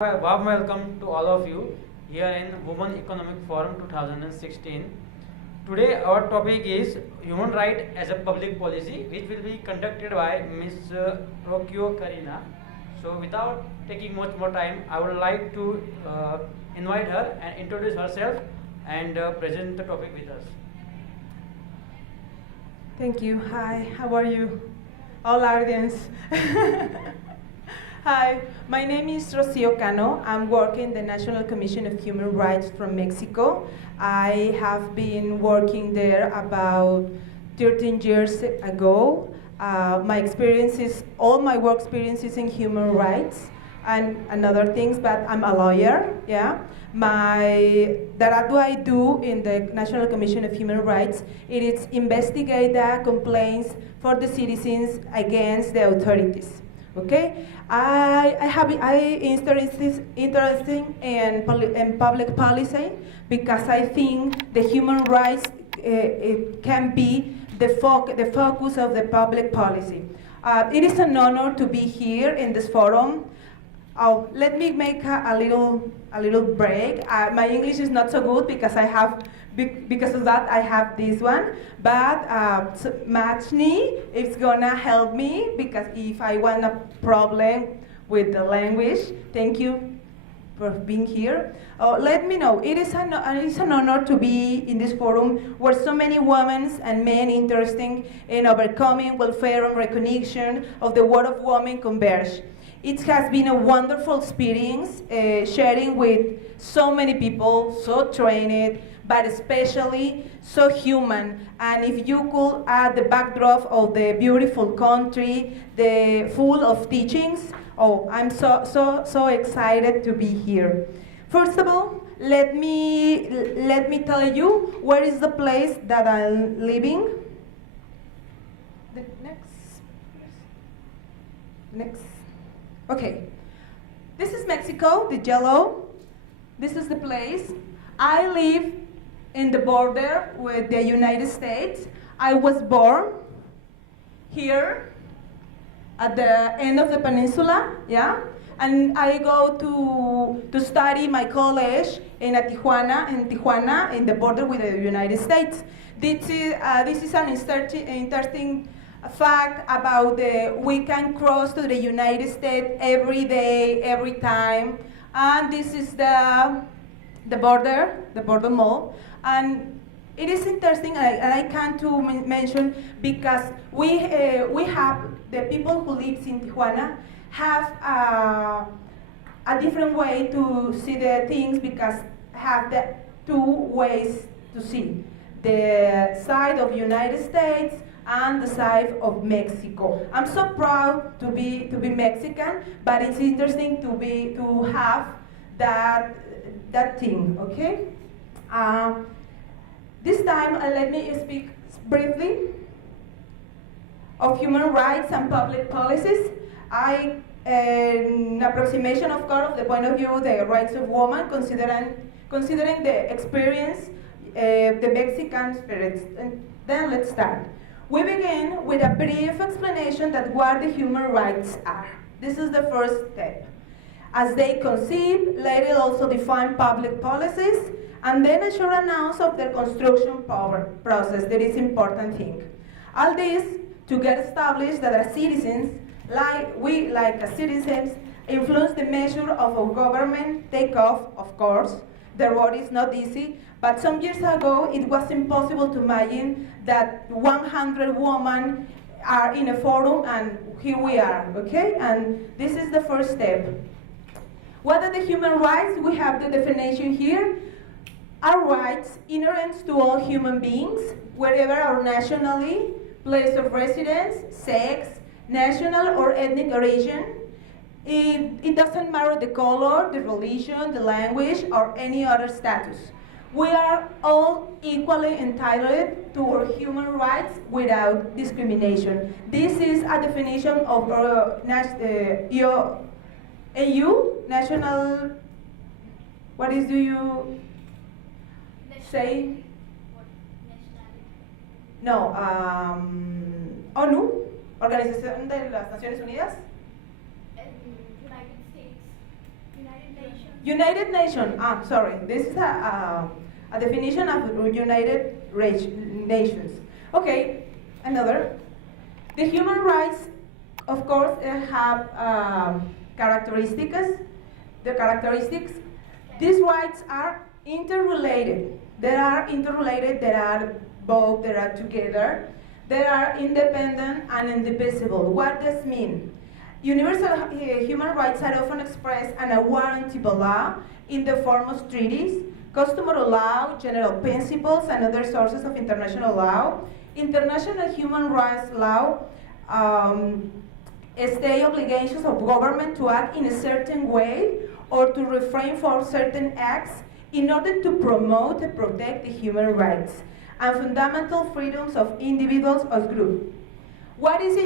A warm welcome to all of you here in Women Economic Forum 2016. Today our topic is human right as a public policy, which will be conducted by Ms. Rocchio Karina. So without taking much more time, I would like to invite her and introduce herself and present the topic with us. Thank you. Hi, how are you? All audience. Hi, my name is Rocio Cano. I'm working in the National Commission of Human Rights from Mexico. I have been working there about 13 years ago. My experiences, all my work experiences in human rights and other things, but I'm a lawyer, yeah. What do I do in the National Commission of Human Rights? It is investigate the complaints for the citizens against the authorities. Okay, I interested in public policy because I think the human rights it can be the focus of the public policy. It is an honor to be here in this forum. Oh, let me make a little break. My English is not so good because because of that I have this one. But Machni is gonna help me because if I want a problem with the language, thank you for being here. Let me know. It is an honor to be in this forum where so many women and men interested in overcoming welfare and recognition of the world of women converge. It has been a wonderful experience sharing with so many people, so trained, but especially so human. And if you could add the backdrop of the beautiful country, the full of teachings, oh, I'm so excited to be here. First of all, let me tell you where is the place that I'm living. The next. Okay, this is Mexico, the yellow. This is the place. I live in the border with the United States. I was born here at the end of the peninsula, yeah? And I go to study my college in Tijuana, in the border with the United States. This is an interesting fact about we can cross to the United States every day, every time, and this is the border mall, and it is interesting, and I can't to mention because we have the people who live in Tijuana have a different way to see the things because have the two ways to see the side of United States and the side of Mexico. I'm so proud to be Mexican, but it's interesting to have that thing. Okay. This time, let me speak briefly of human rights and public policies. An approximation, of course, of the point of view of the rights of women, considering the experience, the Mexican spirits. And then let's start. We begin with a brief explanation that what the human rights are. This is the first step. As they conceive, later also define public policies, and then a short announce of their construction process. That is important thing. All this to get established that as citizens, like as citizens, influence the measure of our government take off, of course. The road is not easy, but some years ago it was impossible to imagine that 100 women are in a forum, and here we are, okay? And this is the first step. What are the human rights? We have the definition here. Are rights inherent to all human beings, wherever our nationality, place of residence, sex, national or ethnic origin. It doesn't matter the color, the religion, the language, or any other status. We are all equally entitled to our human rights without discrimination. This is a definition of EU, national, what is do you say? No, ONU, Organización de las Naciones Unidas. United States. United Nations. Sorry. This is a definition of Nations. Okay, another. The human rights, of course, have characteristics. The characteristics. These rights are interrelated. They are interrelated. They are both. They are together. They are independent and indivisible. What does this mean? Universal human rights are often expressed in a warrantable law in the form of treaties, customary law, general principles, and other sources of international law. International human rights law state obligations of government to act in a certain way or to refrain from certain acts in order to promote and protect the human rights and fundamental freedoms of individuals or groups. What is a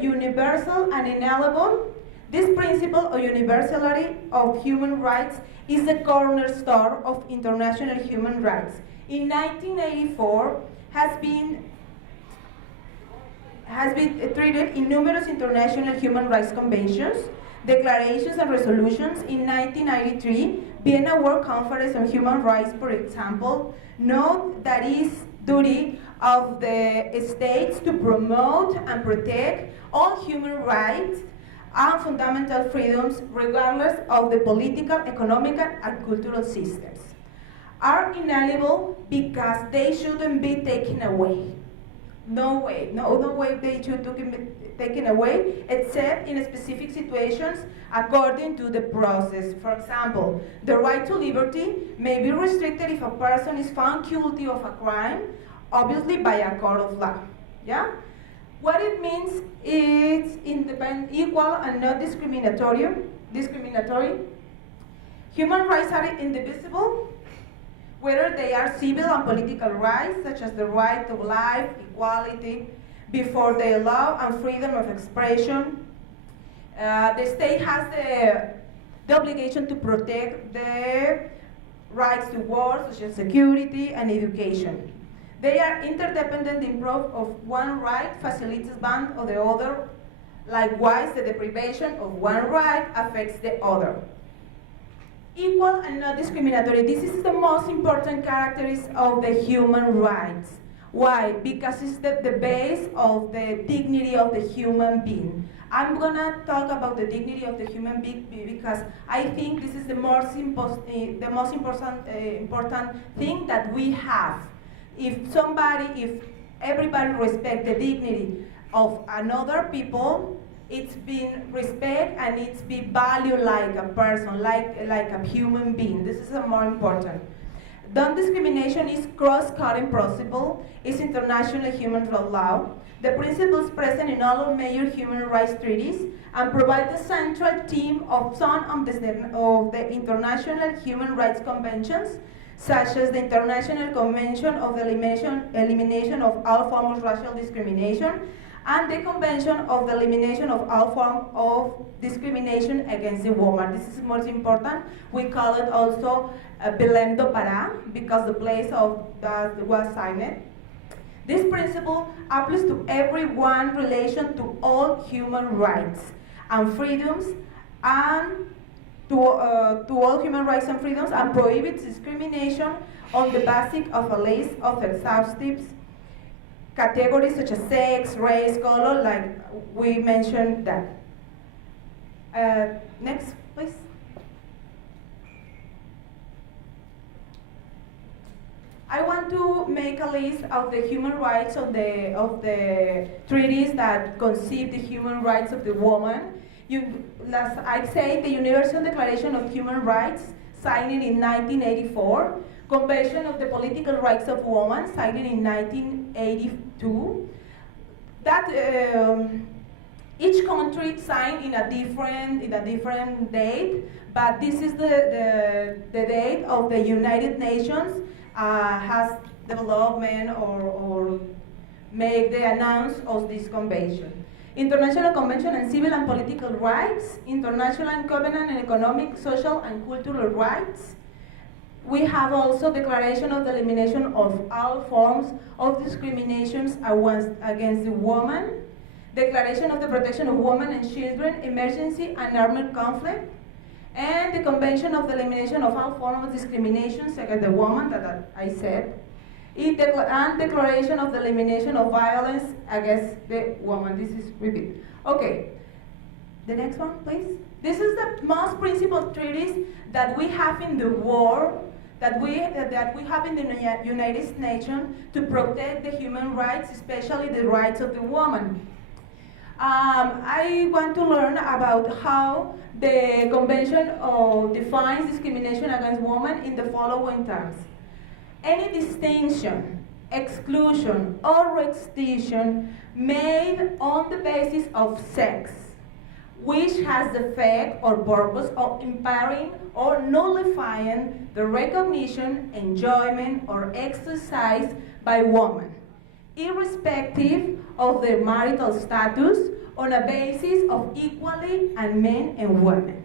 universal and inalienable? This principle of universality of human rights is the cornerstone of international human rights. In 1984, has been treated in numerous international human rights conventions, declarations and resolutions. In 1993, Vienna World Conference on Human Rights, for example, note that is duty of the states to promote and protect all human rights and fundamental freedoms regardless of the political, economic, and cultural systems. Are inalienable because they shouldn't be taken away. No way they should be taken away except in specific situations according to the process. For example, the right to liberty may be restricted if a person is found guilty of a crime, obviously by a court of law. Yeah? What it means is independent, equal, and not discriminatory. Human rights are indivisible, whether they are civil and political rights, such as the right to life, equality before the law, and freedom of expression. The state has the obligation to protect the rights to work, social security, and education. They are interdependent. The improve of one right facilitates ban of the other. Likewise, the deprivation of one right affects the other. Equal and not discriminatory. This is the most important characteristic of the human rights. Why? Because it's the base of the dignity of the human being. I'm gonna talk about the dignity of the human being because I think this is the most important thing that we have. If everybody respects the dignity of another people, it's been respect and it's be valued like a person, like a human being. This is more important. Non-discrimination is cross-cutting principle, is international human law. The principles present in all major human rights treaties and provide the central theme of some of the international human rights conventions, such as the International Convention of the Elimination of All Forms of Racial Discrimination and the Convention of the Elimination of All Forms of Discrimination Against the Woman. This is most important. We call it also Belém do Pará because the place of that was signed. This principle applies to everyone in relation to all human rights and freedoms and to all human rights and freedoms and prohibits discrimination on the basis of a list of exhaustive categories such as sex, race, color, like we mentioned that. Next, please. I want to make a list of the human rights of the treaties that conceive the human rights of the woman. As I say, the Universal Declaration of Human Rights, signed in 1984, Convention of the Political Rights of Women, signed in 1982. That each country signed in a different date, but this is the date of the United Nations has development or make the announce of this convention. International Convention on Civil and Political Rights, International Covenant on Economic, Social, and Cultural Rights. We have also Declaration of the Elimination of All Forms of Discriminations against the Woman, Declaration of the Protection of Women and Children, Emergency and Armed Conflict, and the Convention of the Elimination of All Forms of Discrimination against the Woman that I said, and Declaration of the Elimination of Violence Against the Woman. This is repeat. Okay, the next one, please. This is the most principal treaties that we have in the world, that we have in the United Nations to protect the human rights, especially the rights of the woman. I want to learn about how the Convention defines discrimination against women in the following terms. Any distinction, exclusion, or restriction made on the basis of sex, which has the effect or purpose of impairing or nullifying the recognition, enjoyment, or exercise by women, irrespective of their marital status, on a basis of equality and men and women,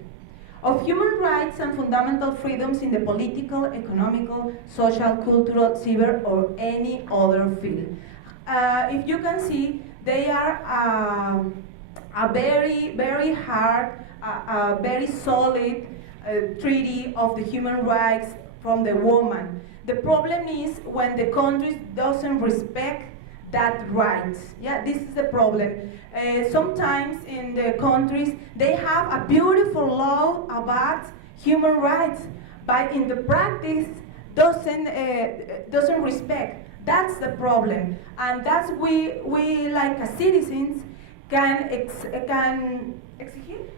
of human rights and fundamental freedoms in the political, economical, social, cultural, civil, or any other field. If you can see, they are a very, very hard, very solid treaty of the human rights from the woman. The problem is when the country doesn't respect that right. Yeah, this is the problem. Sometimes in the countries they have a beautiful law about human rights, but in the practice doesn't respect. That's the problem, and that's we like as citizens can execute,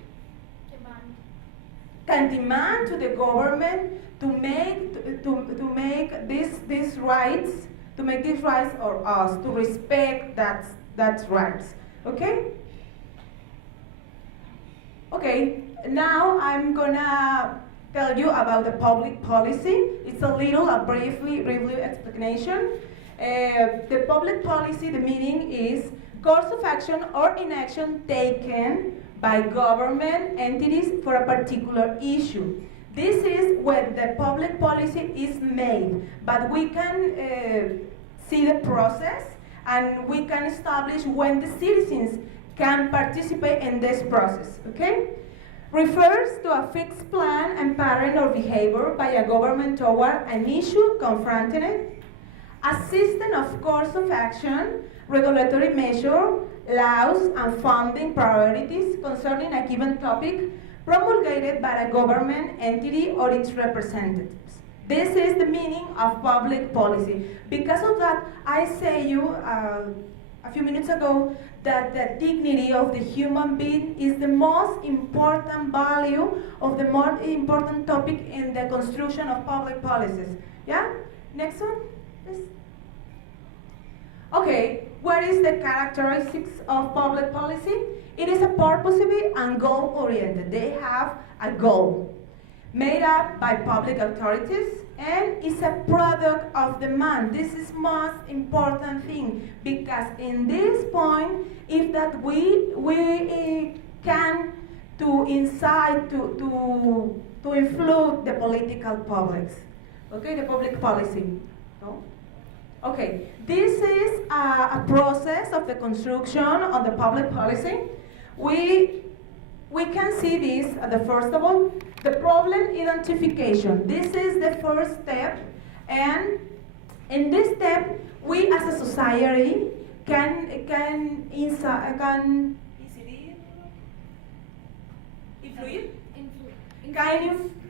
can demand to the government to make these rights, to make these rights or us to respect that rights. Okay. Okay. Now I'm gonna tell you about the public policy. It's a brief review explanation. The public policy, the meaning is course of action or inaction taken by government entities for a particular issue. This is when the public policy is made, but we can see the process and we can establish when the citizens can participate in this process, okay? Refers to a fixed plan and pattern or behavior by a government toward an issue confronting it, a system of course of action, regulatory measure, laws, and funding priorities concerning a given topic promulgated by a government entity or its representatives. This is the meaning of public policy. Because of that, I say you a few minutes ago that the dignity of the human being is the most important value of the most important topic in the construction of public policies. Yeah? Next one, please. Okay, what is the characteristics of public policy? It is a purposive and goal-oriented. They have a goal made up by public authorities and is a product of demand. This is most important thing because in this point, if that we can to incite to influence the political publics, okay, the public policy. No? Okay, this is a process of the construction of the public policy. We can see this, first of all, the problem identification. This is the first step, and in this step, we as a society can influence,